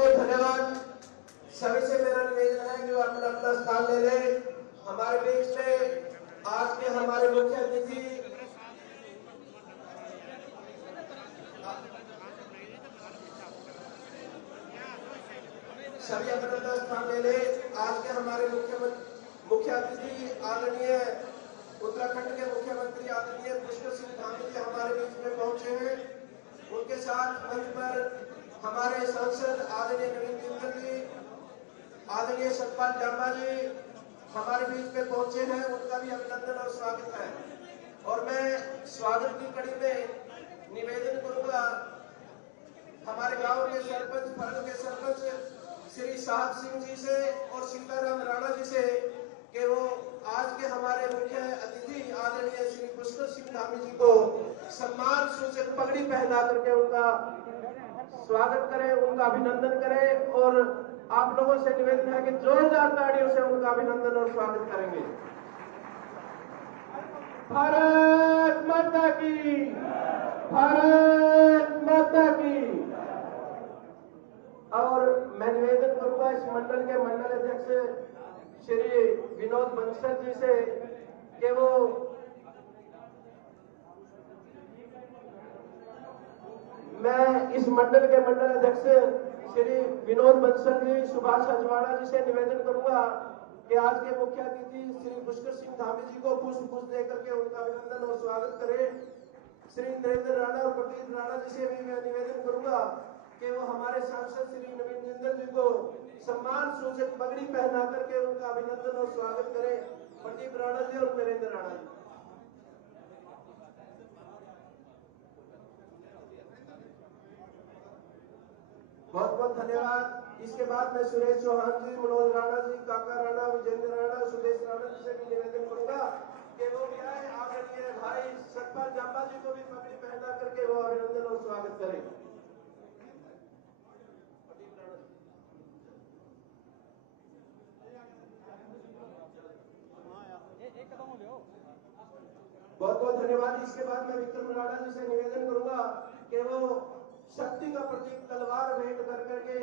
बहुत धन्यवाद। सभी से मेरा निवेदन है कि वो अपना अपना स्थान ले ले। हमारे बीच में आज के हमारे मुख्य अतिथि सभी अपना अपना स्थान ले ले। आज के हमारे मुख्य अतिथि आदरणीय उत्तराखंड के मुख्यमंत्री आदरणीय पुष्कर सिंह धामी जी हमारे बीच में पहुंचे हैं। उनके साथ मंच पर हमारे सांसद आदरणीय नवीन जिंदल जी, आदरणीय सतपाल जांबा जी हमारे बीच में पहुंचे हैं। उनका भी अभिनंदन और स्वागत है। और मैं स्वागत की कड़ी में निवेदन करूंगा हमारे गांव के सरपंच, फरन के सरपंच श्री साहब सिंह जी से और सीताराम राणा जी से कि वो आज के हमारे मुख्य अतिथि आदरणीय श्री पुष्कर सिंह धामी जी को सम्मान सूचक पगड़ी पहना करके उनका स्वागत करें, उनका अभिनंदन करें। और आप लोगों से निवेदन है कि जोरदार तालियों से उनका अभिनंदन और स्वागत करेंगे। भारत माता की, भारत माता की। और मैं निवेदन करूंगा इस मंडल के मंडल अध्यक्ष श्री विनोद बंसल जी से कि वो मैं इस मंडल के मंडल अध्यक्ष श्री विनोद बंसल जी, सुभाष अजवाड़ा जी से निवेदन करूंगा कि आज के मुख्य अतिथि श्री पुष्कर सिंह धामी जी को पुष्प देकर के उनका अभिनंदन और स्वागत करें। श्री नरेंद्र राणा और प्रदीप राणा जी से भी मैं निवेदन करूंगा कि वो हमारे सांसद श्री नवीन जिंदल जी को सम्मान सूचक पगड़ी पहना करके उनका अभिनंदन और स्वागत करें। प्रदीप राणा जी और नरेंद्र राणा जी। बहुत बहुत धन्यवाद। इसके बाद मैं सुरेश चौहान जी, मनोज राणा जी, काका राणा, विजेंद्र राणा, सुदेश राणा जी से भी निवेदन करूंगा कि वो भी आए। आदरणीय भाई सतपाल जांबा जी को भी पगड़ी पहना करके वो अभिनंदन और स्वागत करें। बहुत बहुत धन्यवाद। इसके बाद मैं विक्रम राणा जी से निवेदन करूंगा कि वो शक्ति का प्रतीक तलवार भेंट कर करके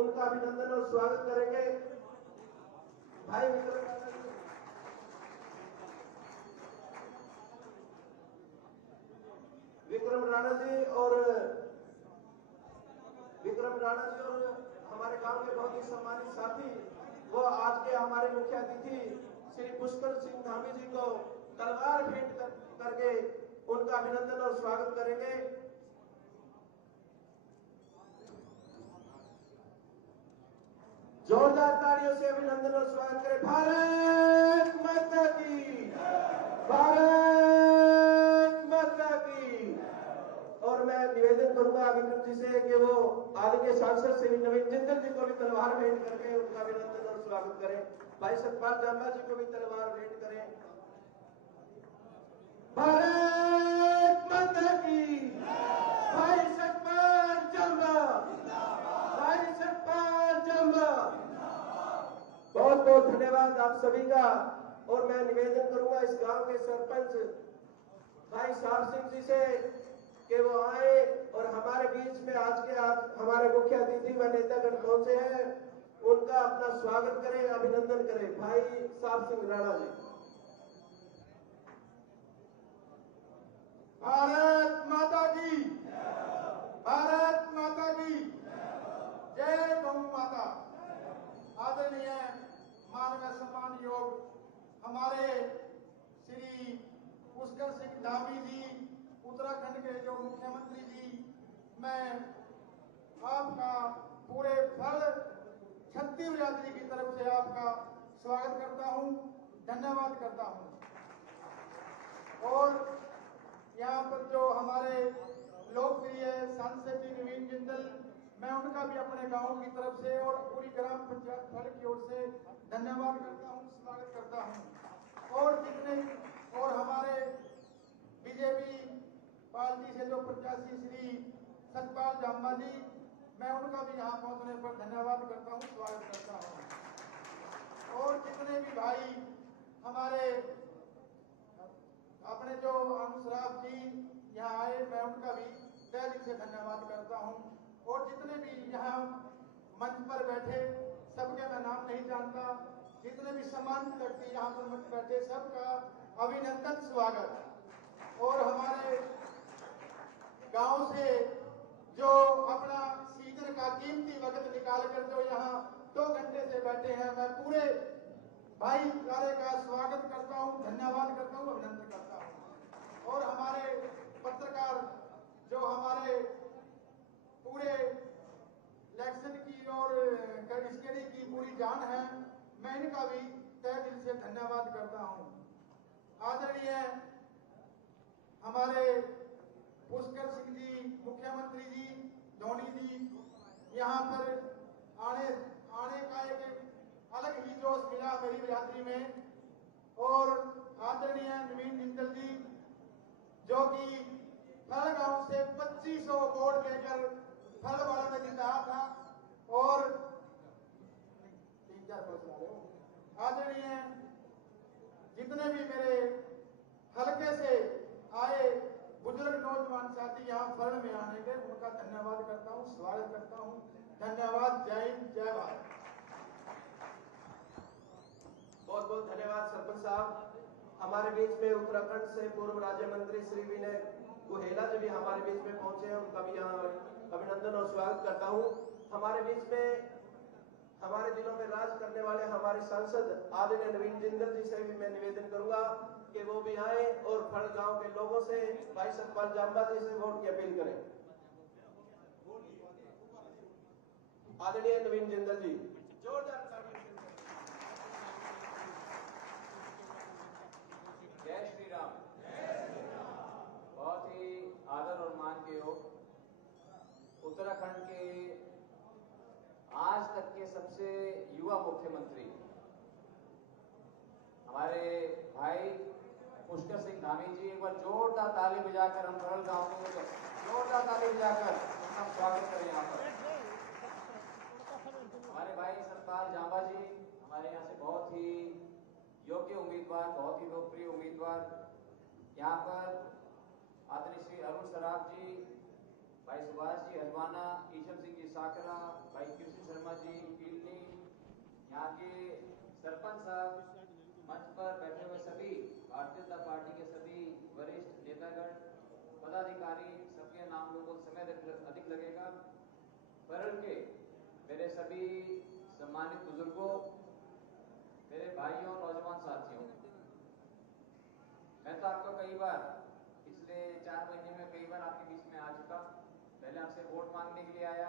उनका अभिनंदन और स्वागत करेंगे। भाई विक्रम राणा जी, विक्रम राणा जी और हमारे गांव के बहुत ही सम्मानित साथी वो आज के हमारे मुख्य अतिथि श्री पुष्कर सिंह धामी जी को तलवार भेंट करके उनका अभिनंदन और स्वागत करेंगे। जोरदार तालियों से अभिनंदन और स्वागत करें। भारत माता की, भारत माता की। और मैं निवेदन करूंगा विक्रम जी से कि वो आदरणीय सांसद श्री नवीन जिंदल जी को भी तलवार भेंट करके उनका अभिनंदन और स्वागत करें। भाई सतपाल जांबा जी को भी तलवार भेंट करें। भारत माता की, भाई सतपाल जांबा, भाई सतपाल जांबा। बहुत बहुत धन्यवाद आप सभी का। और मैं निवेदन करूंगा इस गांव के सरपंच भाई साहब सिंह जी से कि वो आए और हमारे बीच में आज हमारे मुख्य अतिथि व नेतागण पहुंचे हैं, उनका अपना स्वागत करें, अभिनंदन करें। भाई साहब सिंह राणा जी। भारत माता की, भारत माता की जय गौ माता। आदरणीय माननीय सम्मान योग हमारे श्री पुष्कर सिंह धामी जी, उत्तराखंड के जो मुख्यमंत्री जी, मैं आपका पूरे फल छत्तीस यात्री की तरफ से आपका स्वागत करता हूं, धन्यवाद करता हूं। और यहाँ पर जो हमारे लोकप्रिय सांसद जी नवीन जिंदल, मैं उनका भी अपने गांव की तरफ से और पूरी ग्राम पंचायत फल की ओर से धन्यवाद करता हूं, स्वागत करता हूं। और हमारे बीजेपी पार्टी से जो प्रत्याशी श्री सतपाल जांबा जी, मैं उनका भी यहाँ पहुंचने पर धन्यवाद करता हूं, स्वागत करता हूं। और जितने भी भाई हमारे अपने जो अनुश्राव जी यहाँ आए, मैं उनका भी तहे दिल से धन्यवाद करता हूँ। और जितने भी यहाँ मंच पर बैठे सबके मैं नाम नहीं जानता, जितने भी सम्मानित व्यक्ति यहाँ पर मंच बैठे सबका अभिनंदन स्वागत। और हमारे गांव से जो अपना सीजन का कीमती वक्त निकालकर जो यहाँ 2 घंटे से बैठे हैं, मैं पूरे भाईचारे का स्वागत करता हूँ, धन्यवाद करता हूँ, अभिनंदन करता हूँ। और हमारे पत्रकार जो हमारे पूरे इलेक्शन की और करिश्मेरी की पूरी जान है, मैं इनका भी तहे दिल से धन्यवाद करता हूँ। आदरणीय हमारे पुष्कर सिंह जी, मुख्यमंत्री जी, धोनी जी, यहाँ पर आने का एक अलग ही जोश मिला मेरी बिरादरी में। और आदरणीय नवीन जिंदल जी जो कि फल गांव से 2500 वोट लेकर फल वाला में जिताया था, और 3-4 आदरणीय जितने भी मेरे हल्के से आए बुजुर्ग नौजवान साथी यहाँ फल में आने के, उनका धन्यवाद करता हूँ, स्वागत करता हूँ। धन्यवाद। जय हिंद, जय भारत। बहुत बहुत धन्यवाद सरपंच साहब। हमारे बीच में उत्तराखंड से पूर्व राज्य मंत्री श्री विनय गुहेला जी भी हमारे बीच में पहुंचे हैं, उनका भी यहाँ अभिनंदन और स्वागत करता हूँ। हमारे बीच में हमारे दिलों में राज करने वाले हमारे सांसद आदरणीय नवीन जिंदल जी से भी मैं निवेदन करूंगा कि वो भी आए और फल गांव के लोगों से भाई सतपाल जांबा जी से वोट की अपील करें। आदरणीय नवीन जिंदल जी, जोरदार तालियों से। जय श्री राम। बहुत ही आदर और मान के योग उत्तराखंड के आज तक के सबसे युवा मुख्यमंत्री हमारे भाई पुष्कर सिंह धामी जी, एक बार जोरदार ताली बजाकर हम भरल गांव को जोरदार ताली बजाकर उनका स्वागत करें। यहाँ पर हमारे भाई सतपाल जांबा जी हमारे यहाँ से बहुत ही योग्य उम्मीदवार, बहुत ही लोकप्रिय उम्मीदवार। यहाँ पर आदरणीय श्री अरुण सराफ जी, भाई सुभाष जी हजवाना, ईशम सिंह जी साकरा, भाई कृष्ण शर्मा जी पीलनी, यहाँ के सरपंच साहब, मंच पर बैठे हुए सभी भारतीय जनता पार्टी के सभी वरिष्ठ नेतागण, पदाधिकारी, सबके नाम लोगों को समय अधिक लगेगा। परल के मेरे सभी सम्मानित बुजुर्गों, मेरे भाइयों, नौजवान साथियों, मैं तो आपको कई बार पिछले 4 महीने में कई बार आपके बीच में आ चुका। पहले आपसे वोट मांगने के लिए आया,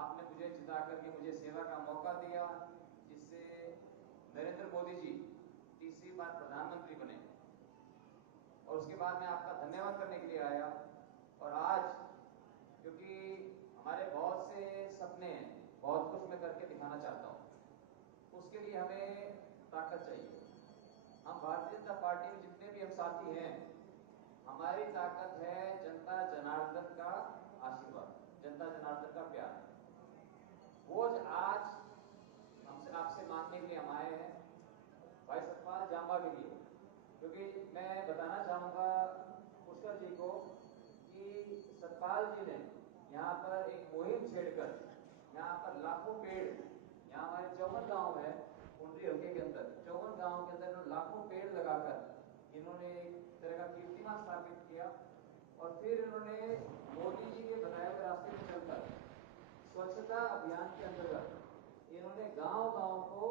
आपने मुझे जिता करके मुझे सेवा का मौका दिया, जिससे नरेंद्र मोदी जी तीसरी बार प्रधानमंत्री बने। और उसके बाद मैं आपका धन्यवाद करने के लिए आया। और आज क्योंकि हमारे बहुत से सपने हैं, बहुत कुछ मैं करके दिखाना चाहता हूँ, उसके लिए हमें ताकत चाहिए। हम भारतीय जनता पार्टी में जितने भी हम साथी हैं, हमारी ताकत है जनता जनार्दन का आशीर्वाद, जनता जनार्दन का प्यार। वो आज हमसे आपसे मांगने के लिए हम आए हैं भाई सतपाल जांबा के लिए, क्योंकि मैं बताना चाहूंगा पुष्कर जी को कि सतपाल जी ने यहाँ पर एक मुहिम छेड़कर यहाँ पर लाखों पेड़, यहाँ हमारे 54 गांव है कुंडली हल्के के अंदर, 54 गांव के अंदर लाखों पेड़ लगाकर इन्होंने एक तरह का कीर्तिमान स्थापित किया। और फिर इन्होंने मोदी जी के बताए हुए रास्ते में चलकर स्वच्छता अभियान के अंतर्गत इन्होंने गांव-गांव को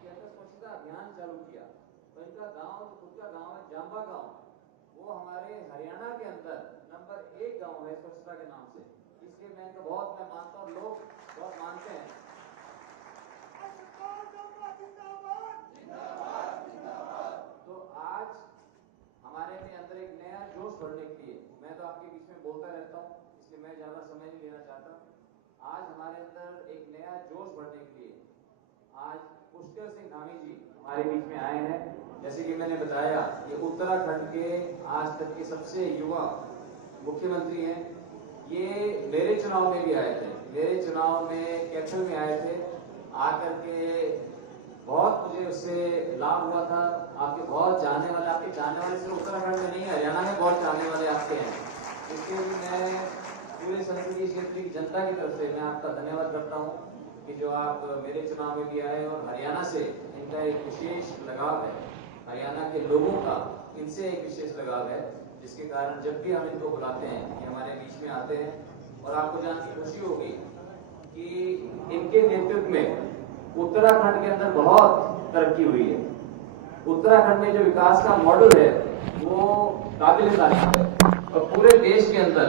के अंदर स्वच्छता अभियान चालू किया। तो इनका गांव, जो खुद का गांव है जांबा गांव, वो हमारे हरियाणा के अंदर नंबर 1 गांव है स्वच्छता के नाम से। इसलिए मैं इनको बहुत मानता हूँ, लोग बहुत मानते हैं। तो आज हमारे में अंदर एक नया जोश भरने के लिए, मैं तो आपके बीच में बोलता रहता हूँ, इसलिए मैं ज्यादा समय नहीं लेना चाहता। आज हमारे अंदर एक नया जोश भरने के लिए आज पुष्कर सिंह धामी जी हमारे बीच में आए हैं। जैसे कि मैंने बताया, ये उत्तराखंड के आज तक के सबसे युवा मुख्यमंत्री हैं। ये मेरे चुनाव में भी आए थे, मेरे चुनाव में कैथल में आए थे। आकर के बहुत मुझे उससे लाभ हुआ था। आपके बहुत जानने वाले सिर्फ उत्तराखंड में नहीं, हरियाणा में बहुत जानने वाले आपके हैं। इसके लिए मैं पूरे संसदीय क्षेत्र की जनता की तरफ से मैं आपका धन्यवाद करता हूँ। कि जो आप मेरे चुनाव में भी आए और हरियाणा से इनका एक विशेष लगाव है, हरियाणा के लोगों का इनसे एक विशेष लगाव है, जिसके कारण जब भी हम इनको बुलाते हैं ये हमारे बीच में आते हैं। और आपको जान के खुशी होगी कि इनके नेतृत्व में उत्तराखंड के अंदर बहुत तरक्की हुई है। उत्तराखंड में जो विकास का मॉडल है वो काबिल तारीफ है और पूरे देश के अंदर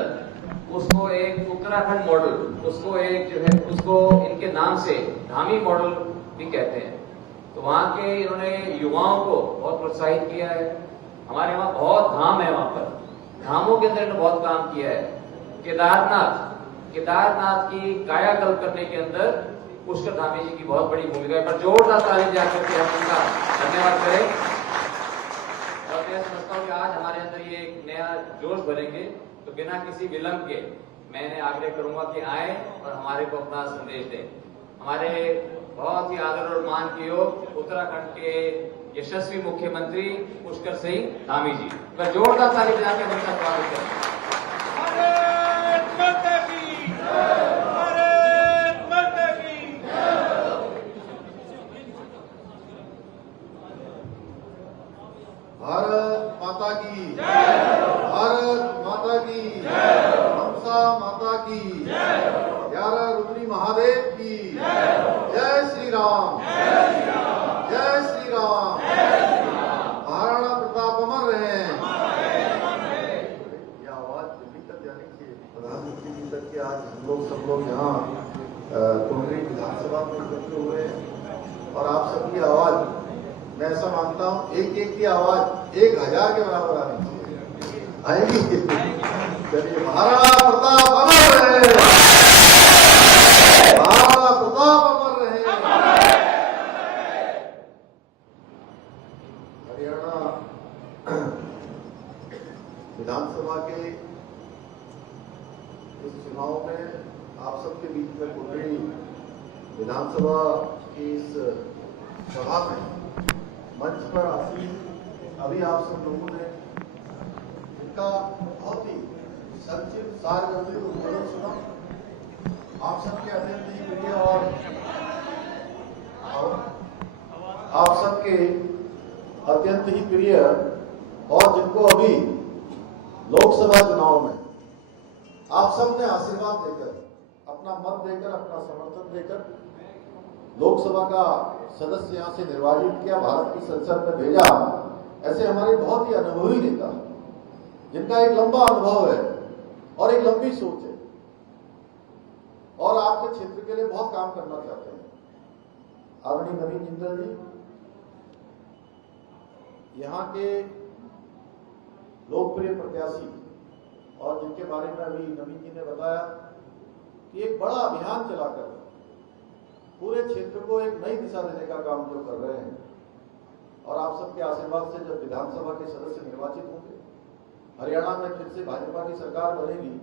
उसको एक उत्तराखंड मॉडल, उसको एक जो है उसको इनके नाम से धामी मॉडल भी कहते हैं। तो वहाँ के इन्होंने युवाओं को बहुत प्रोत्साहित किया है। हमारे वहाँ बहुत धाम है, वहाँ पर धामों के अंदर इन्होंने बहुत काम किया है। केदारनाथ की कायाकल्प करने के अंदर पुष्कर धामी जी की बहुत बड़ी भूमिका है। पर जोरदार ताली जाकर के हम उनका धन्यवाद करें। और मैं समझता हूँ कि आज हमारे अंदर ये एक नया जोश भरेंगे, तो बिना किसी विलंब के मैंने आग्रह करूंगा कि आए और हमारे को अपना संदेश दें। हमारे बहुत ही आदर और मान के योग उत्तराखंड के यशस्वी मुख्यमंत्री पुष्कर सिंह धामी जी, मैं जोरदार ताली बजाकर उनका स्वागत करें। भारत माता की जय, भारत माता की जय, मनसा माता की जय, 11 रुद्री महादेव की जय, जय श्री राम, जय श्री राम, जय श्री राम, महाराणा प्रताप अमर रहे। ये आवाज दिल्ली तक जाने की प्रधानमंत्री जी तक के आज हम लोग सब लोग यहाँ कुंडली विधानसभा में इकट्ठे हुए हैं और आप सबकी आवाज, मैं ऐसा मानता हूँ एक एक की आवाज 1000 के बराबर आनी चाहिए। आएगी? चलिए, महाराणा प्रताप अमर रहे, महाराणा प्रताप अमर रहे। हरियाणा विधानसभा के इस चुनाव में आप सबके बीच में कुंडली विधानसभा की इस सभा में मंच पर आसीन अभी आप सब लोगों ने इनका बहुत ही संक्षिप्त सारगर्भित उद्बोधन सुना। आप सबके अत्यंत ही प्रिय और आप सबके अत्यंत ही प्रिय और जिनको अभी लोकसभा चुनाव में आप सब ने आशीर्वाद देकर, अपना मत देकर, अपना समर्थन देकर लोकसभा का सदस्य यहाँ से निर्वाचित किया, भारत की संसद में भेजा। ऐसे हमारे बहुत ही अनुभवी नेता जिनका एक लंबा अनुभव है और एक लंबी सोच है और आपके क्षेत्र के लिए बहुत काम करना चाहते हैं। आदरणीय नवीन जिंदल जी यहाँ के लोकप्रिय प्रत्याशी और जिनके बारे में अभी नवीन जी ने बताया कि एक बड़ा अभियान चलाकर पूरे क्षेत्र को एक नई दिशा देने का काम जो कर रहे हैं और आप सबके आशीर्वाद से जब विधानसभा के सदस्य निर्वाचित होंगे, हरियाणा में फिर से भाजपा की सरकार बनेगी,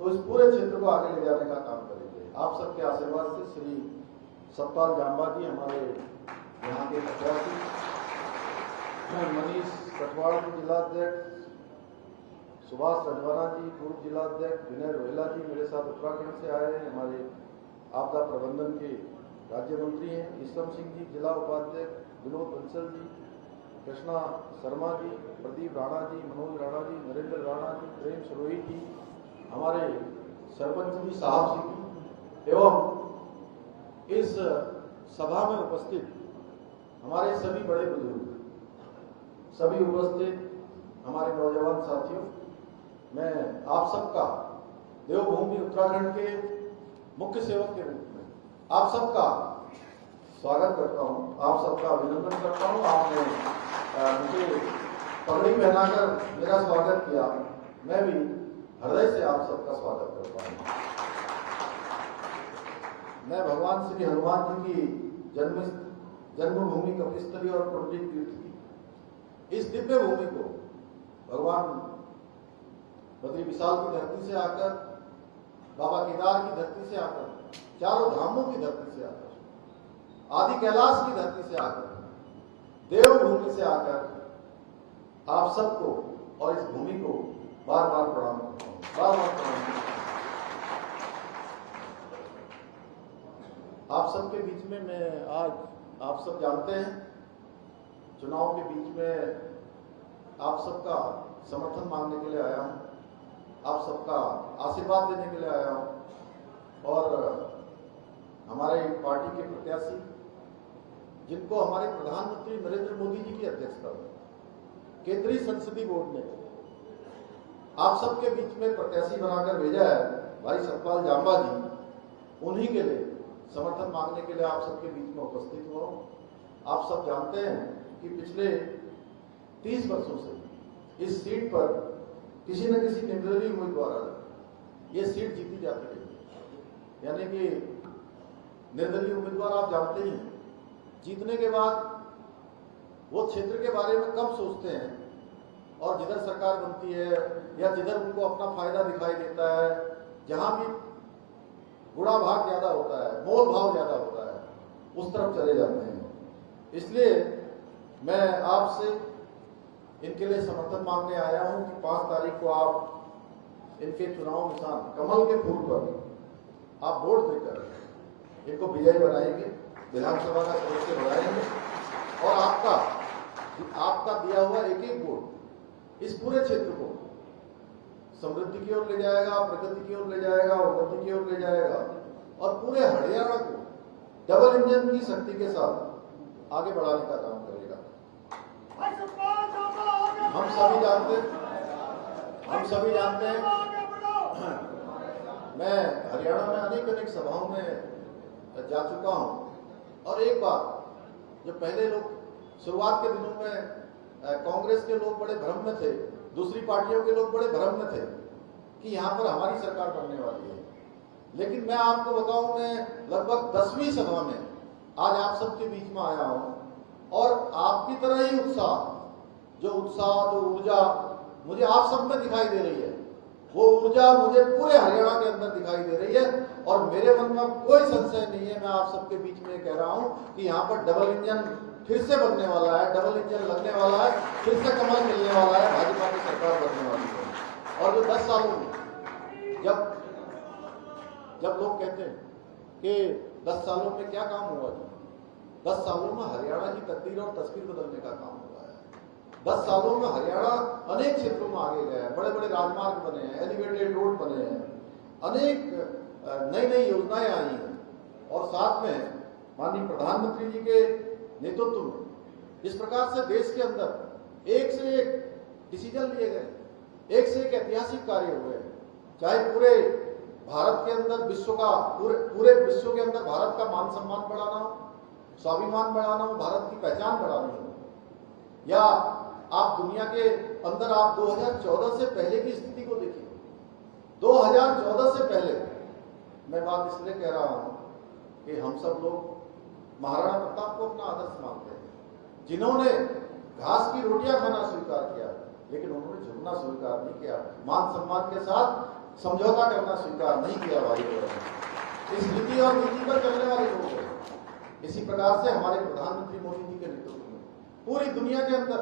तो इस पूरे क्षेत्र को आगे ले जाने का काम करेंगे। आप सबके आशीर्वाद से श्री सतपाल जांबा जी हमारे यहाँ के प्रत्याशी, मनीष कटवाड़ जी जिलाध्यक्ष, सुभाष रजवाना जी पूर्व जिलाध्यक्ष, विनय रोहेला जी मेरे साथ उत्तराखंड से आए हैं, हमारे आपदा प्रबंधन के राज्य मंत्री हैं, ईश्वम सिंह जी जिला उपाध्यक्ष, विनोद बंसल जी, कृष्णा शर्मा जी, प्रदीप राणा जी, मनोज राणा जी, नरेंद्र राणा जी, प्रेम सरोही जी, हमारे सरपंच जी साहब सिंह एवं इस सभा में उपस्थित हमारे सभी बड़े बुजुर्ग, सभी उपस्थित हमारे नौजवान साथियों, मैं आप सबका देवभूमि उत्तराखंड के मुख्य सेवक के रूप में आप सबका स्वागत करता हूं, आप सबका अभिनंदन करता हूं। आपने मुझे पगड़ी पहनाकर मेरा स्वागत किया, मैं भी हृदय से आप सबका स्वागत करता हूं। मैं भगवान श्री हनुमान जी की जन्मभूमि कपिस्थली और कुंडली तीर्थ की इस दिव्य भूमि को भगवान बद्री विशाल की धरती से आकर, बाबा केदार की धरती से आकर, चारों धामों की धरती से आकर, आदि कैलाश की धरती से आकर, देवभूमि से आकर आप सबको और इस भूमि को बार बार प्रणाम करता हूं, बार बार प्रणाम करता हूं। आप सबके बीच में मैं आज, आप सब जानते हैं, चुनाव के बीच में आप सबका समर्थन मांगने के लिए आया हूँ, आप सबका आशीर्वाद लेने के लिए आया हूँ। और हमारे पार्टी के प्रत्याशी, जिनको हमारे प्रधानमंत्री नरेंद्र मोदी जी की अध्यक्षता में केंद्रीय संसदीय बोर्ड ने आप सबके बीच में प्रत्याशी बनाकर भेजा है, भाई सतपाल जांबा जी, उन्हीं के लिए समर्थन मांगने के लिए आप सबके बीच में उपस्थित हुआ हूं। आप सब जानते हैं कि पिछले 30 वर्षों से इस सीट पर किसी न किसी निर्दलीय उम्मीदवार ये सीट जीती जाती है। यानी कि निर्दलीय उम्मीदवार आप जानते ही हैं, जीतने के बाद वो क्षेत्र के बारे में कम सोचते हैं और जिधर सरकार बनती है या जिधर उनको अपना फायदा दिखाई देता है, जहां भी गुणा भाग ज्यादा होता है, मोल भाव ज्यादा होता है, उस तरफ चले जाते हैं। इसलिए मैं आपसे इनके लिए समर्थन मांगने आया हूं कि 5 तारीख को आप इनके चुनाव निशान कमल के फूल पर आप वोट देकर इनको विजयी बनाएंगे, विधानसभा का सदस्य बनाएंगे और आपका दिया हुआ एक एक वोट इस पूरे क्षेत्र को समृद्धि की ओर ले जाएगा, प्रगति की ओर ले जाएगा, उन्नति की ओर ले जाएगा और पूरे हरियाणा को डबल इंजन की शक्ति के साथ आगे बढ़ाने का काम करेगा। हम सभी जानते हैं मैं हरियाणा में अनेक सभाओं में जा चुका हूं और एक बात, जो पहले लोग शुरुआत के दिनों में कांग्रेस के लोग बड़े भ्रम में थे, दूसरी पार्टियों के लोग बड़े भ्रम में थे कि यहाँ पर हमारी सरकार बनने वाली है। लेकिन मैं आपको बताऊं, मैं लगभग 10वीं सभा में आज आप सबके बीच में आया हूं और आपकी तरह ही जो ऊर्जा मुझे आप सब में दिखाई दे रही है, वो ऊर्जा मुझे पूरे हरियाणा के अंदर दिखाई दे रही है और मेरे मन में कोई संशय नहीं है। मैं आप सबके बीच में कह रहा हूं कि यहाँ पर डबल इंजन फिर से बनने वाला है, डबल इंजन लगने वाला है, फिर से कमल मिलने वाला है, भाजपा की सरकार बनने वाली है। और जो 10 सालों में जब लोग कहते हैं कि 10 सालों में क्या काम हुआ, 10 सालों में हरियाणा की तकदीर और तस्वीर बदलने का काम हुआ है। 10 सालों में हरियाणा अनेक क्षेत्रों में आगे गया है, बड़े बड़े राजमार्ग बने हैं, एलिवेटेड रोड बने हैं, अनेक नई योजनाएं आई हैं और साथ में माननीय प्रधानमंत्री जी के नेतृत्व में इस प्रकार से देश के अंदर एक से एक डिसीजन लिए गए, एक से एक ऐतिहासिक कार्य हुए, चाहे पूरे भारत के अंदर पूरे विश्व के अंदर भारत का मान सम्मान बढ़ाना हो, स्वाभिमान बढ़ाना हो, भारत की पहचान बढ़ानी हो, या आप दुनिया के अंदर आप 2014 से पहले की स्थिति को देखिए। 2014 से पहले मैं बात इसलिए कह रहा हूं कि हम सब लोग महाराणा प्रताप को अपना आदर्श मानते हैं, जिन्होंने घास की रोटियां खाना स्वीकार किया, लेकिन उन्होंने झुकना स्वीकार नहीं किया, मान सम्मान के साथ समझौता करना स्वीकार नहीं किया। भाई इस नीति और नीति पर चलने वाले लोग हैं। इसी प्रकार से हमारे प्रधानमंत्री मोदी जी के नेतृत्व में पूरी दुनिया के अंदर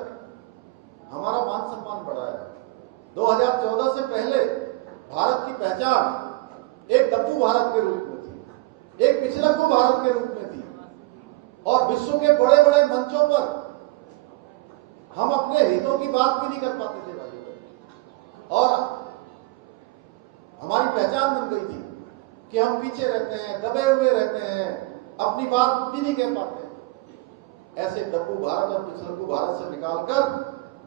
हमारा मान सम्मान बढ़ा है। 2014 से पहले भारत की पहचान एक दप्पू भारत के रूप में थी, एक पिछलक्कू भारत के रूप में थी और विश्व के बड़े बड़े मंचों पर हम अपने हितों की बात भी नहीं कर पाते थे भाइयों, और हमारी पहचान बन गई थी कि हम पीछे रहते हैं, दबे हुए रहते हैं, अपनी बात भी नहीं कह पाते। ऐसे दब्बू भारत और पिछलक्कू भारत से निकालकर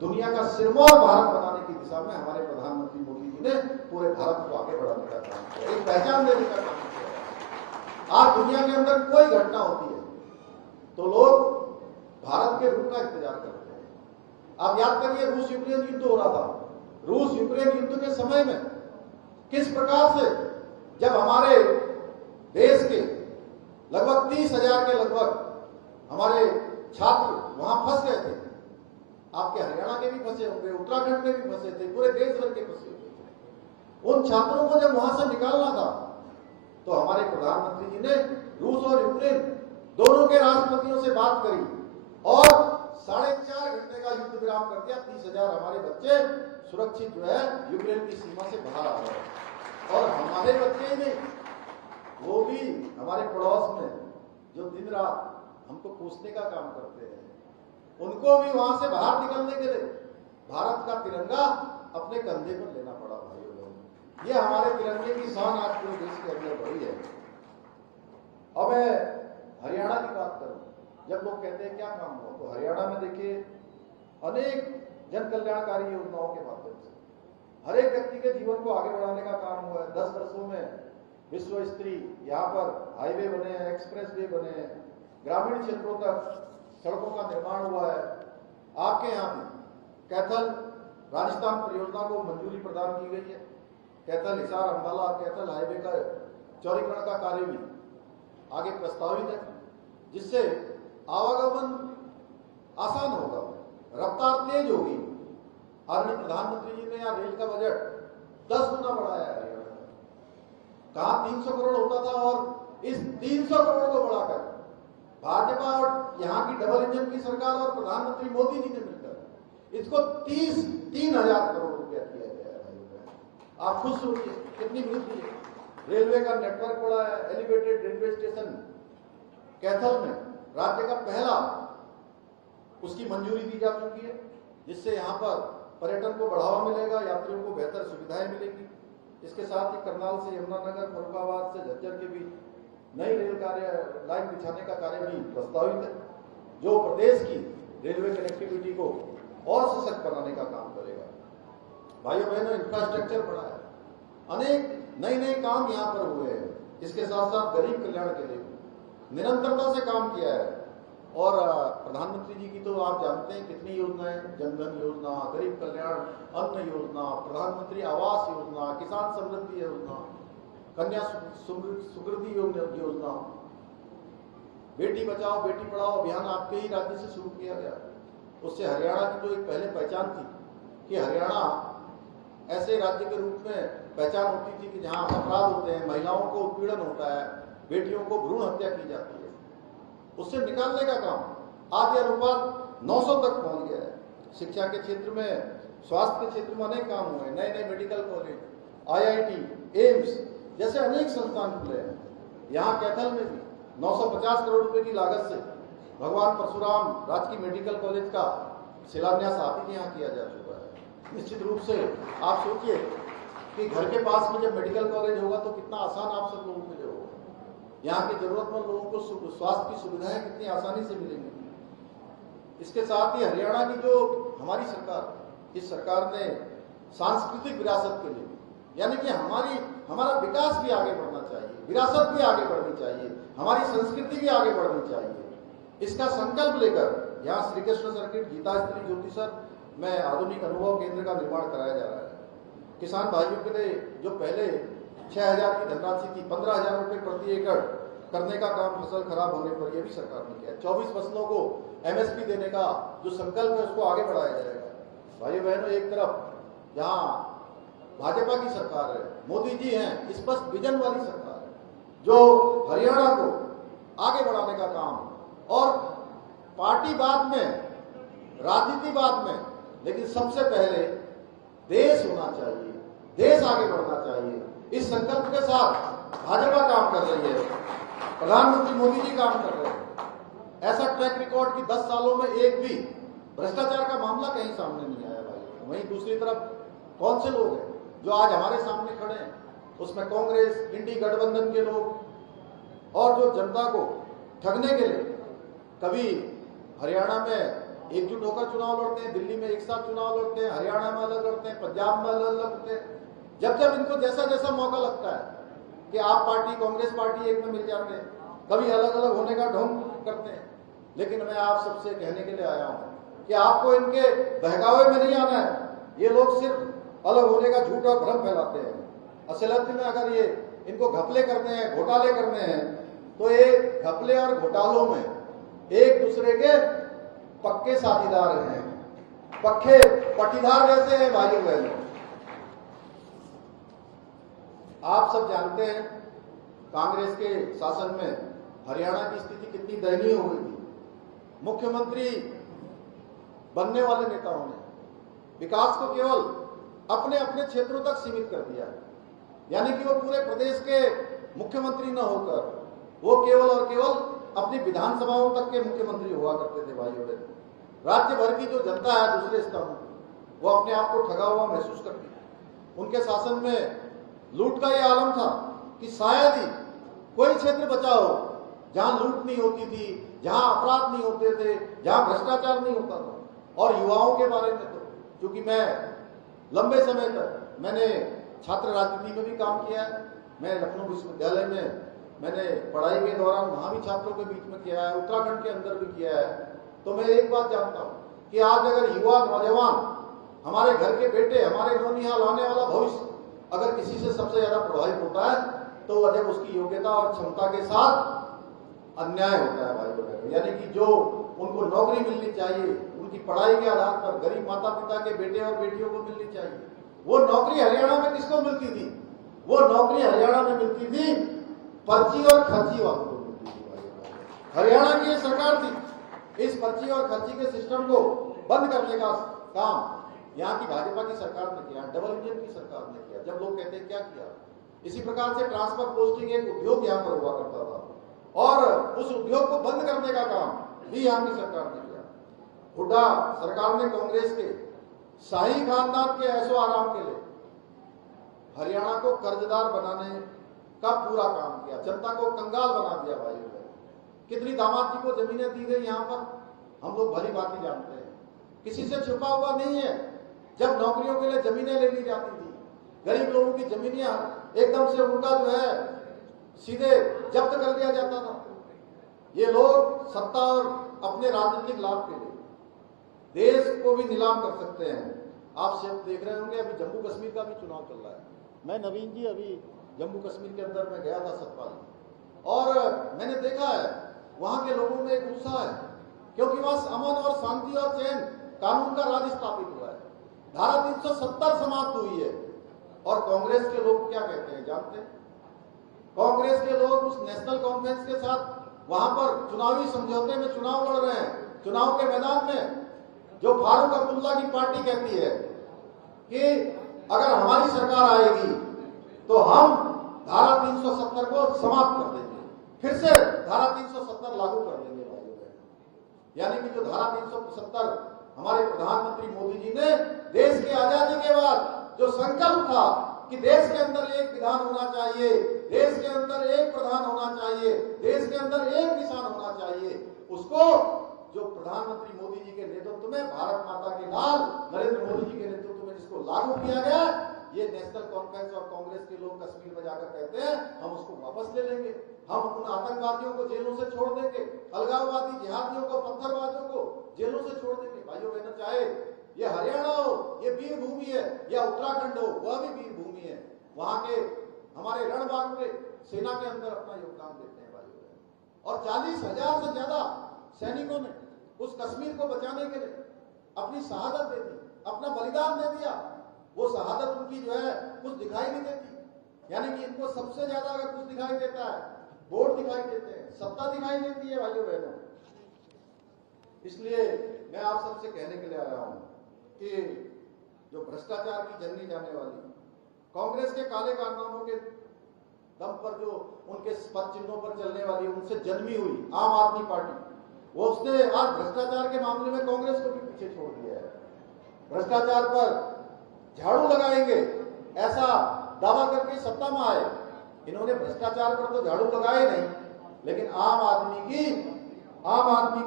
दुनिया का सिरमौर भारत बनाने की दिशा में हमारे प्रधानमंत्री मोदी जी ने पूरे भारत को आगे बढ़ाने का काम किया, एक पहचान देने का काम किया। आज दुनिया के अंदर कोई घटना होती है तो लोग भारत के रुख का इंतजार करते हैं। आप याद करिए, रूस यूक्रेन युद्ध हो रहा था। रूस यूक्रेन युद्ध के समय में किस प्रकार से जब हमारे देश के लगभग 30,000 के लगभग हमारे छात्र वहां फंस गए थे, आपके हरियाणा के भी फंसे होंगे, उत्तराखंड में भी फंसे थे, पूरे देश भर के फंसे हुए थे। उन छात्रों को जब वहां से निकालना था तो हमारे प्रधानमंत्री जी ने रूस और यूक्रेन दोनों के राष्ट्रपतियों से बात करी और 4.5 घंटे का युद्ध विराम कर दिया। 30,000 हमारे बच्चे सुरक्षित जो है यूक्रेन की सीमा से बाहर आ गए और हमारे बच्चे ही नहीं, वो भी हमारे पड़ोस में जो दिन रात हमको कोसने का काम करते हैं, उनको भी वहां से बाहर निकलने के लिए भारत का तिरंगा अपने कंधे पर लेना पड़ा भाइयों बहनों। ये हमारे तिरंगे की शान आज पूरे देश के अंदर बढ़ी है। अब मैं हरियाणा की बात करूं, जब लोग कहते हैं क्या काम हुआ, तो हरियाणा में देखिए अनेक जन कल्याणकारी योजनाओं के माध्यम से हर एक व्यक्ति के जीवन को आगे बढ़ाने का काम हुआ है। 10 वर्षों में विश्व स्तरीय यहाँ पर हाईवे बने हैं, एक्सप्रेस वे बने हैं, ग्रामीण क्षेत्रों तक सड़कों का निर्माण हुआ है। आपके यहाँ भी कैथल राजस्थान परियोजना को मंजूरी प्रदान की गई है। कैथल हिसार अंबाला कैथल हाईवे का चौड़ीकरण का कार्य भी आगे प्रस्तावित है, जिससे आवागमन आसान होगा, रफ्तार तेज होगी। आदरणीय प्रधानमंत्री जी ने यहाँ रेल का बजट 10 गुना बढ़ाया है। कहा 300 करोड़ होता था और इस 300 करोड़ को बढ़ाकर भाजपा और यहाँ की डबल इंजन की सरकार और प्रधानमंत्री मोदी जी ने मिलकर इसको 3,000 करोड़ रुपया किया गया है। आप खुद सोचिए कितनी वृद्धि है। रेलवे का नेटवर्क बढ़ा है, एलिवेटेड रेलवे स्टेशन कैथल में राज्य का पहला उसकी मंजूरी दी जा चुकी है, जिससे यहाँ पर पर्यटन को बढ़ावा मिलेगा, यात्रियों को बेहतर सुविधाएं मिलेंगी। इसके साथ ही करनाल से यमुनानगर, फर्रुखाबाद से झज्जर के बीच नई रेल लाइन बिछाने का कार्य भी प्रस्तावित है, जो प्रदेश की रेलवे कनेक्टिविटी को और सशक्त बनाने का काम करेगा। भाइयों बहनों, इंफ्रास्ट्रक्चर बढ़ा है, अनेक नए नए काम यहाँ पर हुए हैं। इसके साथ साथ गरीब कल्याण के लिए निरंतरता से काम किया है। और प्रधानमंत्री जी की तो आप जानते हैं कितनी योजनाएं, जनधन योजना, गरीब कल्याण अन्न योजना, प्रधानमंत्री आवास योजना, किसान समृद्धि योजना, कन्या सुकृति योजना, बेटी बचाओ बेटी पढ़ाओ अभियान आपके ही राज्य से शुरू किया गया। उससे हरियाणा की जो एक पहले पहचान थी कि हरियाणा ऐसे राज्य के रूप में पहचान होती थी कि जहां अपराध होते हैं, महिलाओं को उत्पीड़न होता है, बेटियों को भ्रूण हत्या की जाती है, उससे निकालने का काम आज यह अनुपात 900 तक पहुंच गया है। शिक्षा के क्षेत्र में, स्वास्थ्य के क्षेत्र में अनेक काम हुए, नए नए मेडिकल कॉलेज, IIT, एम्स जैसे अनेक संस्थान खुले हैं। यहाँ कैथल में भी 950 करोड़ रुपए की लागत से भगवान परशुराम राजकीय मेडिकल कॉलेज का शिलान्यास आप ही के यहाँ किया जा चुका है। निश्चित रूप से आप सोचिए कि घर के पास में जब मेडिकल कॉलेज होगा तो कितना आसान आप सब लोगों के लिए होगा। यहाँ के जरूरतमंद लोगों को स्वास्थ्य की सुविधाएं कितनी आसानी से मिलेंगी। इसके साथ ही हरियाणा की जो हमारी सरकार, इस सरकार ने सांस्कृतिक विरासत के लिए, यानी कि हमारा विकास भी आगे बढ़ना चाहिए, विरासत भी आगे बढ़नी चाहिए, हमारी संस्कृति भी आगे बढ़नी चाहिए, इसका संकल्प लेकर यहाँ श्री कृष्ण सर्किट गीता स्त्री ज्योतिसर में आधुनिक अनुभव केंद्र का निर्माण कराया जा रहा है। किसान भाइयों के लिए जो पहले 6,000 की धनराशि थी, 15,000 रुपए प्रति एकड़ करने का काम फसल खराब होने पर यह भी सरकार ने किया। 24 फसलों को MSP देने का जो संकल्प है उसको आगे बढ़ाया जाएगा। भाइयों बहनों, एक तरफ जहां भाजपा की सरकार है, मोदी जी हैं, स्पष्ट विजन वाली सरकार है जो हरियाणा को आगे बढ़ाने का काम, और पार्टी बाद में, राजनीति बाद में, लेकिन सबसे पहले देश होना चाहिए, देश आगे बढ़ना चाहिए। इस संकल्प के साथ भाजपा काम कर रही है, प्रधानमंत्री मोदी जी काम कर रहे हैं। ऐसा ट्रैक रिकॉर्ड कि 10 सालों में एक भी भ्रष्टाचार का मामला कहीं सामने नहीं आया भाई। वहीं दूसरी तरफ कौन से लोग हैं जो आज हमारे सामने खड़े हैं, उसमें कांग्रेस, इंडी गठबंधन के लोग, और जो जनता को ठगने के लिए कभी हरियाणा में एकजुट होकर चुनाव लड़ते हैं, दिल्ली में एक साथ चुनाव लड़ते हैं, हरियाणा में अलग लड़ते हैं, पंजाब में अलग लड़ते हैं। जब इनको जैसा जैसा मौका लगता है कि आप पार्टी, कांग्रेस पार्टी एक में मिल जाते हैं, कभी अलग अलग होने का ढोंग करते हैं। लेकिन मैं आप सबसे कहने के लिए आया हूं कि आपको इनके बहकावे में नहीं आना है। ये लोग सिर्फ अलग होने का झूठ और भ्रम फैलाते हैं। असलियत में अगर ये इनको घपले करने हैं, घोटाले करने हैं, तो ये घपले और घोटालों में एक दूसरे के पक्के साथीदार हैं, पक्के पटीदार जैसे हैं भाइयों बहनों। आप सब जानते हैं कांग्रेस के शासन में हरियाणा की स्थिति कितनी दयनीय हो गई थी। मुख्यमंत्री बनने वाले नेताओं ने विकास को केवल अपने अपने क्षेत्रों तक सीमित कर दिया, यानी कि वो पूरे प्रदेश के मुख्यमंत्री न होकर वो केवल और केवल अपनी विधानसभाओं तक के मुख्यमंत्री हुआ करते थे भाइयों बहनों। राज्य भर की जो जनता है दूसरे स्तरों की, वो अपने आप को ठगा हुआ महसूस करती है। उनके शासन में लूट का ये आलम था कि शायद ही कोई क्षेत्र बचा हो जहां लूट नहीं होती थी, जहां अपराध नहीं होते थे, जहां भ्रष्टाचार नहीं होता था। और युवाओं के बारे में तो क्योंकि मैं लंबे समय तक मैंने छात्र राजनीति में भी काम किया है, मैं लखनऊ विश्वविद्यालय में मैंने पढ़ाई के दौरान वहां भी छात्रों के बीच में किया है, उत्तराखंड के अंदर भी किया है। तो मैं एक बात जानता हूं कि आज अगर युवा नौजवान, हमारे घर के बेटे, हमारे नौनिहाल आने वाला भविष्य अगर किसी से सबसे ज्यादा प्रभावित होता है तो वह जब उसकी योग्यता और क्षमता के साथ अन्याय होता है भाई बहनों। यानी कि जो उनको नौकरी मिलनी चाहिए, उनकी पढ़ाई के आधार पर गरीब माता पिता के बेटे और बेटियों को मिलनी चाहिए, वो नौकरी हरियाणा में किसको मिलती थी? वो नौकरी हरियाणा में मिलती थी पर्ची और खर्ची वालों को मिलती थी। हरियाणा की ये सरकार थी। इस पर्ची और खर्ची के सिस्टम को बंद करने का काम यहाँ की भाजपा की सरकार ने किया, डबल इंजन की सरकार ने किया। जब लोग कहते हैं क्या किया, इसी प्रकार से ट्रांसफर पोस्टिंग एक उद्योग यहाँ पर हुआ करता था और उस उद्योग को बंद करने का काम भी यहाँ की सरकार ने किया। हुड्डा सरकार ने कांग्रेस के शाही खानदान के ऐशो आराम के लिए हरियाणा को कर्जदार बनाने का पूरा काम किया, जनता को कंगाल बना दिया भाई। कितनी दामाद जी को जमीनें दी गई यहाँ पर हम लोग भली बात ही जानते हैं, किसी से छुपा हुआ नहीं है। जब नौकरियों के लिए जमीनें ले ली जाती थी, गरीब लोगों की जमीनें एकदम से उनका जो है सीधे जब्त कर लिया जाता था। ये लोग सत्ता और अपने राजनीतिक लाभ के लिए देश को भी नीलाम कर सकते हैं। आप सब देख रहे होंगे अभी जम्मू कश्मीर का भी चुनाव चल रहा है। मैं नवीन जी अभी जम्मू कश्मीर के अंदर मैं गया था सतपाल, और मैंने देखा है वहां के लोगों में एक उत्साह है क्योंकि वहां अमन और शांति और चैन कानून का राज स्थापित हुआ है। धारा 370 समाप्त हुई है। और कांग्रेस के लोग क्या कहते हैं जानते हैं? कांग्रेस के लोग उस नेशनल कॉन्फ्रेंस के साथ वहां पर चुनावी समझौते में चुनाव लड़ रहे हैं। चुनाव के मैदान में जो फारूक अब्दुल्ला की पार्टी कहती है कि अगर हमारी सरकार आएगी तो हम धारा 370 को समाप्त कर देंगे, फिर से धारा 370 लागू कर देंगे भाइयों बहनों। यानी कि जो धारा 370 हमारे प्रधानमंत्री मोदी जी ने देश की आजादी के बाद जो संकल्प था कि देश के अंदर एक विधान होना चाहिए, देश के अंदर एक प्रधान होना चाहिए, देश के अंदर एक किसान होना चाहिए, उसको जो प्रधानमंत्री मोदी जी के नेतृत्व में, भारत माता के लाल नरेंद्र मोदी जी के नेतृत्व में जिसको लागू किया गया, ये नेशनल कॉन्फ्रेंस और कांग्रेस के लोग कश्मीर में जाकर कहते हैं हम उसको वापस ले लेंगे, हम उन आतंकवादियों को जेलों से छोड़ देंगे, अलगाववादी जिहादियों को, पत्थरबाजों को जेलों से छोड़ देंगे। भाइयों बहनों, चाहे ये हरियाणा हो, ये वीर भूमि है, या उत्तराखंड हो, वह भी वीर भूमि है। वहां के हमारे रणबांकुरे सेना के अंदर अपना योगदान देते हैं भाइयों बहनों। और 40,000 से ज्यादा सैनिकों ने उस कश्मीर को बचाने के लिए अपनी शहादत दे दी, अपना बलिदान दे दिया। वो शहादत उनकी जो है कुछ दिखाई नहीं देती। यानी कि इनको सबसे ज्यादा अगर कुछ दिखाई देता है, वोट दिखाई देते हैं, सत्ता दिखाई देती है भाइयों बहनों। इसलिए मैं आप सबसे कहने के लिए आया हूं कि जो भ्रष्टाचार की जननी जाने वाली कांग्रेस के काले कारनामों के दम पर जो उनके पद चिन्हों पर चलने वाली उनसे जन्मी हुई आम आदमी पार्टी, वो उसने आज भ्रष्टाचार के मामले में कांग्रेस को भी पीछे छोड़ दिया है। भ्रष्टाचार पर झाड़ू लगाएंगे ऐसा दावा करके सत्ता में आए। इन्होंने भ्रष्टाचार पर तो झाड़ू लगाए नहीं, लेकिन आम आदमी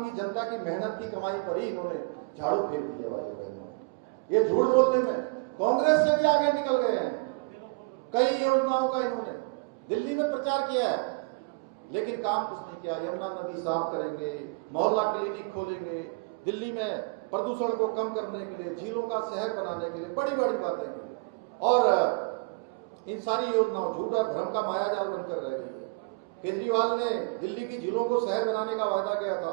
की जनता की मेहनत की कमाई पर ही इन्होंने झाड़ू फेंक दिया भाई बहनों। ये झूठ बोलने में कांग्रेस से भी आगे निकल गए हैं। कई योजनाओं का इन्होंने दिल्ली में प्रचार किया है, लेकिन काम कुछ नहीं किया। यमुना नदी साफ करेंगे, मोहल्ला क्लिनिक खोलेंगे, दिल्ली में प्रदूषण को कम करने के लिए, झीलों का शहर बनाने के लिए बड़ी बड़ी बातें की, और इन सारी योजनाओं झूठ और भ्रम का मायाजाल बनकर रह गई है। केजरीवाल ने दिल्ली की झीलों को शहर बनाने का वादा किया था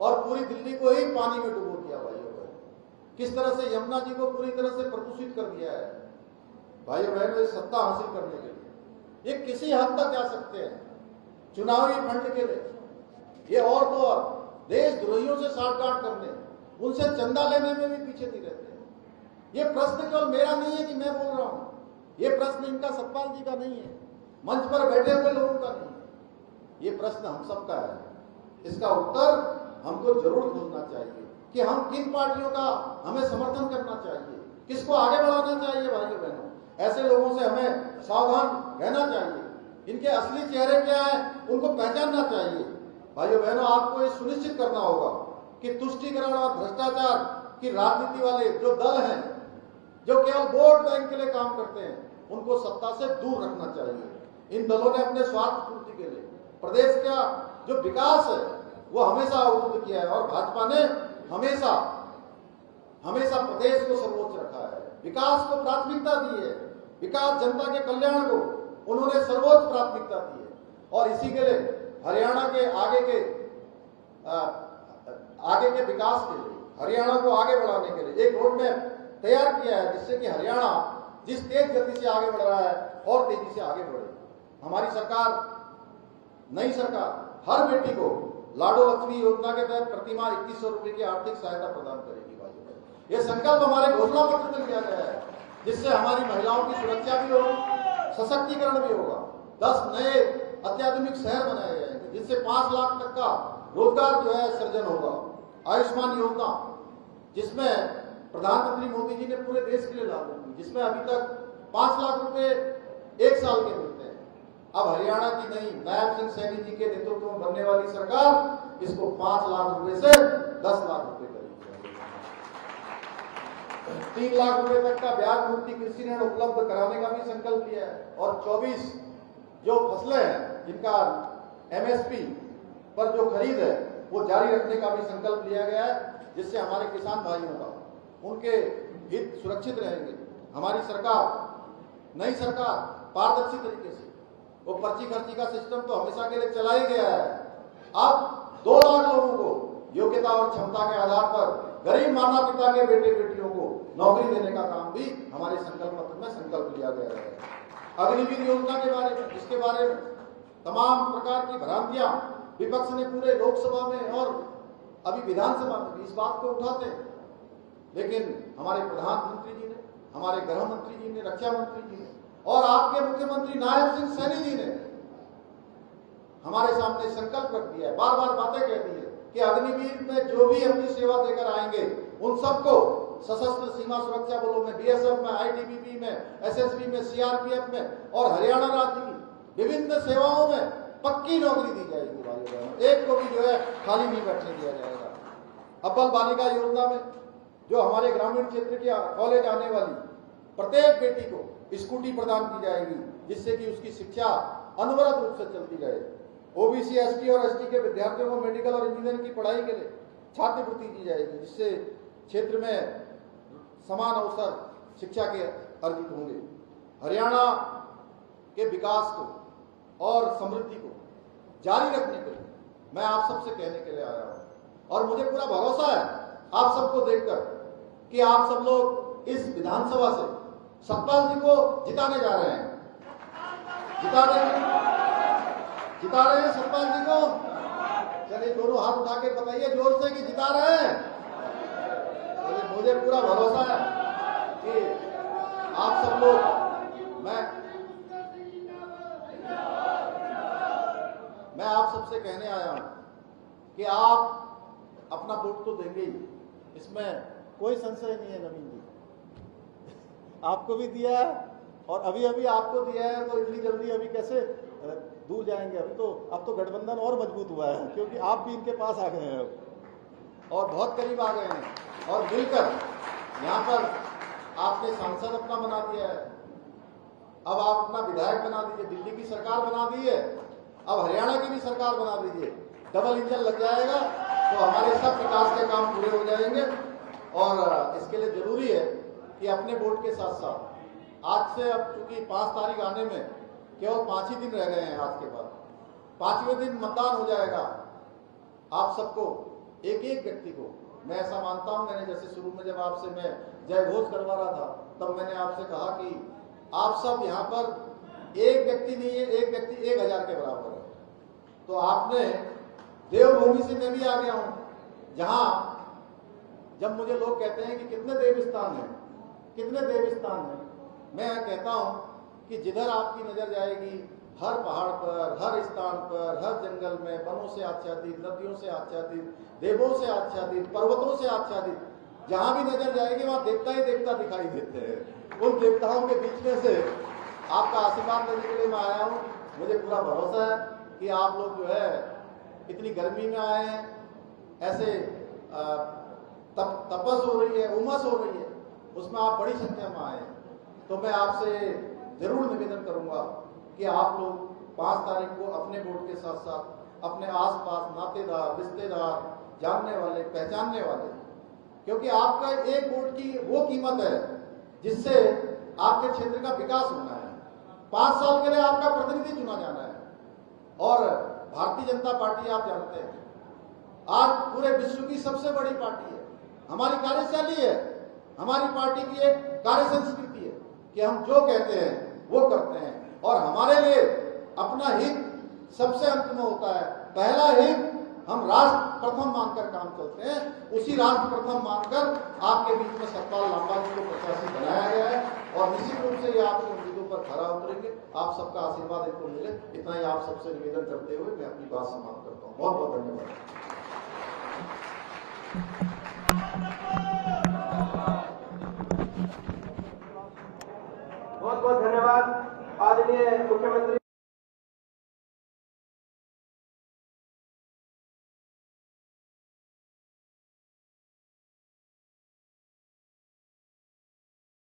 और पूरी दिल्ली को ही पानी में डुबो दिया भाइयों बहनों। किस तरह से यमुना जी को पूरी तरह से प्रदूषित कर दिया है भाइयों बहनों। सत्ता हासिल करने के लिए ये किसी हद तक जा सकते हैं, चुनावी फंड के लिए ये, और तो और देशद्रोहियों से साठगांठ करने, उनसे चंदा लेने में भी पीछे नहीं रहते हैं। ये प्रश्न केवल मेरा नहीं है कि मैं बोल रहा हूं, ये प्रश्न इनका सतपाल जी का नहीं है, मंच पर बैठे हुए लोगों का नहीं है, ये प्रश्न हम सबका है। इसका उत्तर हमको जरूर खोजना चाहिए कि हम किन पार्टियों का हमें समर्थन करना चाहिए, किसको आगे बढ़ाना चाहिए। भाइयों बहनों, ऐसे लोगों से हमें सावधान रहना चाहिए। इनके असली चेहरे क्या है उनको पहचानना चाहिए। भाइयों बहनों, आपको ये सुनिश्चित करना होगा कि तुष्टीकरण और भ्रष्टाचार की राजनीति वाले जो दल हैं, जो केवल वोट बैंक के लिए काम करते हैं, उनको सत्ता से दूर रखना चाहिए। इन दलों ने अपने स्वार्थ पूर्ति के लिए प्रदेश का जो विकास है वो हमेशा अवरुद्ध किया है और भाजपा ने हमेशा हमेशा प्रदेश को सर्वोच्च रखा है, विकास को प्राथमिकता दी है, विकास जनता के कल्याण को उन्होंने सर्वोच्च प्राथमिकता दी है। और इसी के लिए हरियाणा के आगे के विकास के लिए, हरियाणा को आगे बढ़ाने के लिए एक रोड मैप तैयार किया है, जिससे कि हरियाणा जिस तेज गति से आगे बढ़ रहा है और तेजी से आगे बढ़े। हमारी सरकार, नई सरकार, हर बेटी को लाडो लक्ष्मी योजना के तहत प्रतिमाह 2100 रुपए की आर्थिक सहायता प्रदान करेगी। भाई, ये संकल्प हमारे घोषणा पत्र में लिया गया है, जिससे हमारी महिलाओं की सुरक्षा भी होगी, सशक्तिकरण भी होगा। 10 नए अत्याधुनिक शहर बनाए जाएंगे, जिससे 5 लाख तक का रोजगार जो है सृजन होगा। आयुष्मान योजना, जिसमें प्रधानमंत्री मोदी जी ने पूरे देश के लिए लागू की, जिसमें अभी तक 5 लाख रुपए 1 साल के मिलते हैं। अब हरियाणा की नई नायब सिंह सैनी जी के नेतृत्व में बनने वाली सरकार इसको 5 लाख रुपए से 10 लाख रुपए करेगी। 3 लाख रुपए तक का ब्याज मुक्ति कृषि ऋण उपलब्ध कराने का भी संकल्प लिया है। और 24 जो फसलें हैं जिनका MSP पर जो खरीद है वो जारी रखने का भी संकल्प लिया गया है, जिससे हमारे किसान भाइयों का उनके हित सुरक्षित रहेंगे। हमारी सरकार, नई सरकार पारदर्शी तरीके से, वो पर्ची खर्ची का सिस्टम तो हमेशा के लिए चला ही गया है। अब 2 लाख लोगों को योग्यता और क्षमता के आधार पर गरीब माता पिता के बेटे बेटियों को नौकरी देने का काम भी हमारे संकल्प पत्र में संकल्प लिया गया है। अग्निवीर योजना के बारे में, जिसके बारे में तमाम प्रकार की भ्रांतियां विपक्ष ने पूरे लोकसभा में और अभी विधानसभा में इस बात को उठाते हैं, लेकिन हमारे प्रधानमंत्री जी ने, हमारे गृह मंत्री जी ने, रक्षा मंत्री जी ने और आपके मुख्यमंत्री नायब सिंह सैनी जी ने हमारे सामने संकल्प रख दिया है, बार बार बातें कह दी है कि अग्निवीर में जो भी अपनी सेवा देकर आएंगे उन सबको सशस्त्र सीमा सुरक्षा बलों में, BSF में, ITBP में, SSB में, CRPF में और हरियाणा राज्य की विभिन्न सेवाओं में पक्की नौकरी दी जाएगी। भाइयों बहनों, एक को भी जो है खाली नहीं बैठने दिया जाएगा। अव्वल बालिका योजना में जो हमारे ग्रामीण क्षेत्र के कॉलेज आने वाली प्रत्येक बेटी को स्कूटी प्रदान की जाएगी, जिससे कि उसकी शिक्षा अनवरत रूप से चलती रहे। OBC, ST और ST के विद्यार्थियों को मेडिकल और इंजीनियरिंग की पढ़ाई के लिए छात्रवृत्ति दी जाएगी, जिससे क्षेत्र में समान अवसर शिक्षा के अर्जित होंगे। हरियाणा के विकास को और समृद्धि को जारी रखने के लिए मैं आप सबसे कहने के लिए आया हूं और मुझे पूरा भरोसा है आप सबको देखकर कि आप सब लोग इस विधानसभा से सतपाल जी को जिताने जा रहे हैं। जिता रहे हैं सतपाल जी को? चलिए दोनों हाथ उठा के बताइए जोर से कि जिता रहे हैं। मुझे पूरा भरोसा है कि आप सब लोग, मैं आप सबसे कहने आया हूं कि आप अपना वोट तो देंगे ही, इसमें कोई संशय नहीं है। नवीन जी आपको भी दिया है और अभी अभी आपको दिया है, तो इतनी जल्दी अभी कैसे दूर जाएंगे? अभी तो अब तो गठबंधन और मजबूत हुआ है, क्योंकि आप भी इनके पास आ गए हैं और बहुत करीब आ गए हैं और मिलकर यहाँ पर आपने सांसद अपना बना दिया है। अब आप अपना विधायक बना दीजिए, दिल्ली की सरकार बना दी है, अब हरियाणा की भी सरकार बना दीजिए, डबल इंजन लग जाएगा तो हमारे सब विकास के काम पूरे हो जाएंगे। और इसके लिए जरूरी है कि अपने वोट के साथ साथ आज से, अब चूंकि 5 तारीख आने में केवल 5 ही दिन रह गए हैं, आज के बाद 5वें दिन मतदान हो जाएगा। आप सबको, एक एक व्यक्ति को, मैं ऐसा मानता हूं, मैंने जैसे शुरू में जब आपसे मैं जय घोष करवा रहा था तब मैंने आपसे कहा कि आप सब यहाँ पर एक व्यक्ति नहीं है, एक व्यक्ति 1000 के बराबर है। तो आपने देवभूमि से मैं भी आ गया हूं, जहां जब मुझे लोग कहते हैं कि कितने देवस्थान हैं, कितने देवस्थान हैं, मैं कहता हूं कि जिधर आपकी नजर जाएगी हर पहाड़ पर, हर स्थान पर, हर जंगल में, वनों से आच्छादित, नदियों से आच्छादित, देवों से आच्छादित, पर्वतों से आच्छादित, जहां भी नजर जाएगी वहां देवता ही देवता दिखाई देते हैं। उन देवताओं के बीच में से आपका आशीर्वाद लेने के लिए मैं आया हूँ। मुझे पूरा भरोसा है कि आप लोग जो है इतनी गर्मी में आए हैं, ऐसे तपस हो रही है, उमस हो रही है, उसमें आप बड़ी संख्या में आए हैं। तो मैं आपसे जरूर निवेदन करूंगा कि आप लोग 5 तारीख को अपने वोट के साथ साथ अपने आसपास नातेदार, रिश्तेदार, जानने वाले, पहचानने वाले, क्योंकि आपका एक वोट की वो कीमत है जिससे आपके क्षेत्र का विकास होना है। 5 साल के लिए आपका प्रतिनिधि चुना जाना है। और भारतीय जनता पार्टी आप जानते हैं आज पूरे विश्व की सबसे बड़ी पार्टी है। हमारी कार्यशैली है, हमारी पार्टी की एक कार्य संस्कृति है कि हम जो कहते हैं वो करते हैं और हमारे लिए अपना हित सबसे अंत में होता है। पहला हित हम राष्ट्र प्रथम मानकर काम चलते हैं। उसी राष्ट्र प्रथम मानकर आपके बीच में सतपाल लांबा जी को प्रत्याशी बनाया गया है और निश्चित रूप से ये आपकी उम्मीदों पर खरा उतरेंगे। आप सबका आशीर्वाद इनको मिले, इतना ही आप सबसे निवेदन करते हुए मैं अपनी बात समाप्त करता हूँ। बहुत बहुत धन्यवाद।